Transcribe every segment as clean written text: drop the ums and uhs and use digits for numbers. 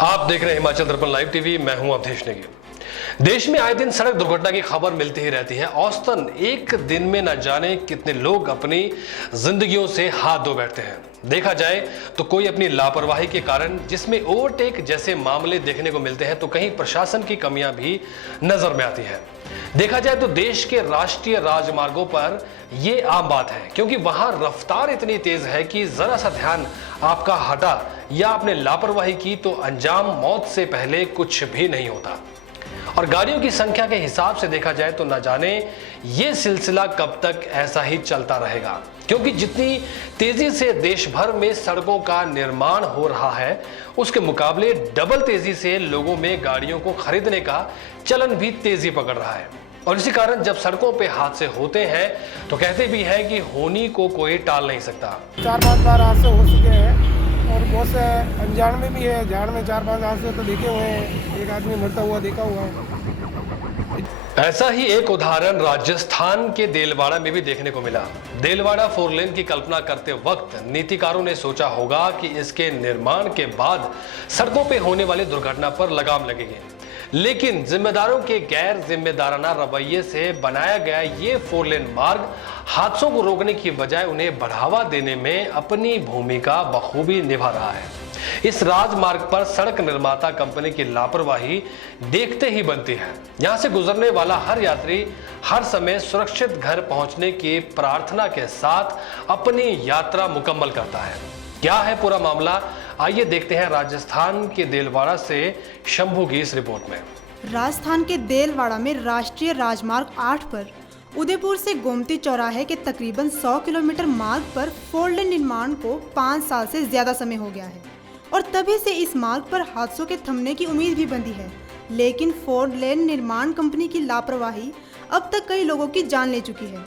आप देख रहे हैं हिमाचल दर्पण लाइव टीवी। मैं हूं अवधेश नेगी। देश में आए दिन सड़क दुर्घटना की खबर मिलती ही रहती है। औसतन एक दिन में न जाने कितने लोग अपनी जिंदगियों से हाथ धो बैठते हैं। देखा जाए तो कोई अपनी लापरवाही के कारण, जिसमें ओवरटेक जैसे मामले देखने को मिलते हैं, तो कहीं प्रशासन की कमियां भी नजर में आती है। देखा जाए तो देश के राष्ट्रीय राजमार्गों पर यह आम बात है, क्योंकि वहां रफ्तार इतनी तेज है कि जरा सा ध्यान आपका हटा या आपने लापरवाही की तो अंजाम मौत से पहले कुछ भी नहीं होता। और गाड़ियों की संख्या के हिसाब से देखा जाए तो न जाने ये सिलसिला कब तक ऐसा ही चलता रहेगा, क्योंकि जितनी तेजी से देश भर में सड़कों का निर्माण हो रहा है, उसके मुकाबले डबल तेजी से लोगों में गाड़ियों को खरीदने का चलन भी तेजी पकड़ रहा है। और इसी कारण जब सड़कों पे हादसे होते हैं तो कहते भी हैं कि होनी को कोई टाल नहीं सकता। 4-5 बार हादसे हो चुके हैं और बहुत से अनजान में भी है। जान में 4-5 हादसे तो देखे हुए हैं, एक आदमी मरता हुआ देखा हुआ है। ऐसा ही एक उदाहरण राजस्थान के देलवाड़ा में भी देखने को मिला। देलवाड़ा 4 लेन की कल्पना करते वक्त नीतिकारों ने सोचा होगा कि इसके निर्माण के बाद सड़कों पे होने वाली दुर्घटना पर लगाम लगेगी, लेकिन जिम्मेदारों के गैर जिम्मेदाराना रवैये से बनाया गया ये 4 लेन मार्ग हादसों को रोकने की बजाय उन्हें बढ़ावा देने में अपनी भूमिका बखूबी निभा रहा है। इस राजमार्ग पर सड़क निर्माता कंपनी की लापरवाही देखते ही बनती है। यहां से गुजरने वाला हर यात्री हर समय सुरक्षित घर पहुंचने की प्रार्थना के साथ अपनी यात्रा मुकम्मल करता है। क्या है पूरा मामला, आइए देखते हैं राजस्थान के देलवाड़ा से शंभू की इस रिपोर्ट में। राजस्थान के देलवाड़ा में राष्ट्रीय राजमार्ग 8 पर उदयपुर से गोमती चौराहे के तकरीबन 100 किलोमीटर मार्ग पर 4 लेन निर्माण को 5 साल से ज्यादा समय हो गया है और तभी से इस मार्ग पर हादसों के थमने की उम्मीद भी बंधी है। लेकिन 4 लेन निर्माण कंपनी की लापरवाही अब तक कई लोगों की जान ले चुकी है।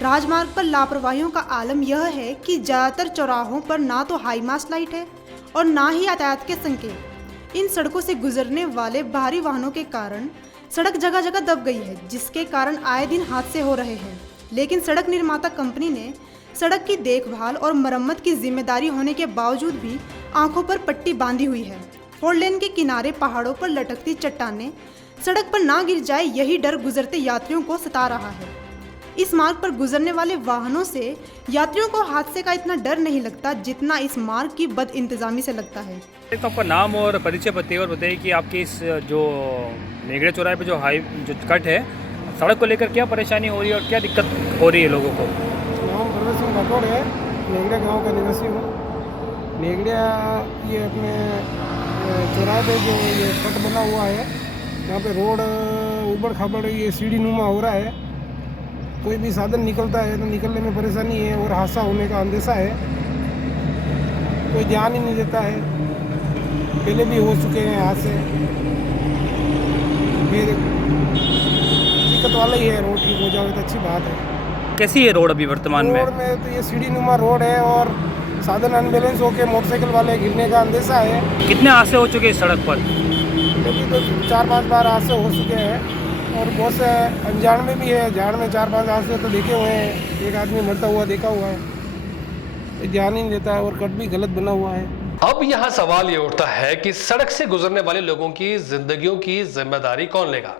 राजमार्ग पर लापरवाहियों का आलम यह है कि ज़्यादातर चौराहों पर ना तो हाई मास्ट लाइट है और ना ही यातायात के संकेत। इन सड़कों से गुजरने वाले भारी वाहनों के कारण सड़क जगह जगह दब गई है, जिसके कारण आए दिन हादसे हो रहे हैं। लेकिन सड़क निर्माता कंपनी ने सड़क की देखभाल और मरम्मत की जिम्मेदारी होने के बावजूद भी आंखों पर पट्टी बांधी हुई है। 4 लेन के किनारे पहाड़ों पर लटकती चट्टानें सड़क पर ना गिर जाए, यही डर गुजरते यात्रियों को सता रहा है। इस मार्ग पर गुजरने वाले वाहनों से यात्रियों को हादसे का इतना डर नहीं लगता जितना इस मार्ग की बदइंतजामी से लगता है। तो आपका नाम और परिचय बताइए और बताइए कि आपके इस जो नेगड़े चौराहे पे जो कट है, सड़क को लेकर क्या परेशानी हो रही है और क्या दिक्कत हो रही है लोगों को? नाम प्रवेश सिंह राठौड़ है, नेगड़िया गाँव का निवासी हूँ। नेगड़िया ये अपने चौराहे पे जो ये कट बना हुआ है, यहाँ पे रोड ऊबड़ खाबड़ ये सीढ़ी नुमा हो रहा है। कोई भी साधन निकलता है तो निकलने में परेशानी है और हादसा होने का अंदेशा है। कोई ध्यान ही नहीं देता है। पहले भी हो चुके हैं हादसे, फिर दिक्कत वाला ही है। रोड ठीक हो जाए तो अच्छी बात है। कैसी है रोड अभी वर्तमान में? रोड में तो ये सीढ़ी नुमा रोड है और साधन अनबैलेंस होकर मोटरसाइकिल वाले गिरने का अंदेशा है। कितने हादसे हो चुके हैं इस सड़क पर? अभी तो 4-5 बार हादसे हो चुके हैं और बहुत से अनजान में भी है। जान में 4-5 हादसे तो देखे हुए हैं, एक आदमी मरता हुआ देखा हुआ है। ध्यान ही नहीं देता है और कट भी गलत बना हुआ है। अब यहाँ सवाल ये उठता है कि सड़क से गुजरने वाले लोगों की जिंदगियों की जिम्मेदारी कौन लेगा?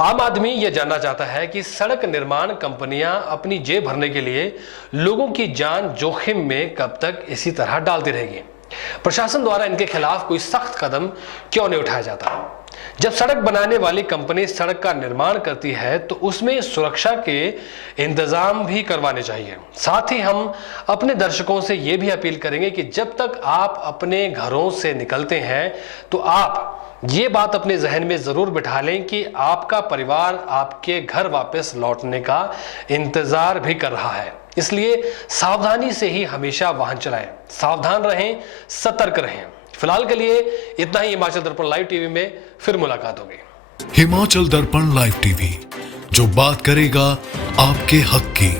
आम आदमी यह जानना चाहता है कि सड़क निर्माण कंपनियां अपनी जेब भरने के लिए लोगों की जान जोखिम में कब तक इसी तरह डालती रहेगी। प्रशासन द्वारा इनके खिलाफ कोई सख्त कदम क्यों नहीं उठाया जाता? जब सड़क बनाने वाली कंपनी सड़क का निर्माण करती है तो उसमें सुरक्षा के इंतजाम भी करवाने चाहिए। साथ ही हम अपने दर्शकों से यह भी अपील करेंगे कि जब तक आप अपने घरों से निकलते हैं तो आप ये बात अपने जहन में जरूर बिठा लें कि आपका परिवार आपके घर वापस लौटने का इंतजार भी कर रहा है। इसलिए सावधानी से ही हमेशा वाहन चलाएं, सावधान रहें, सतर्क रहें। फिलहाल के लिए इतना ही। हिमाचल दर्पण लाइव टीवी में फिर मुलाकात होगी। हिमाचल दर्पण लाइव टीवी, जो बात करेगा आपके हक की।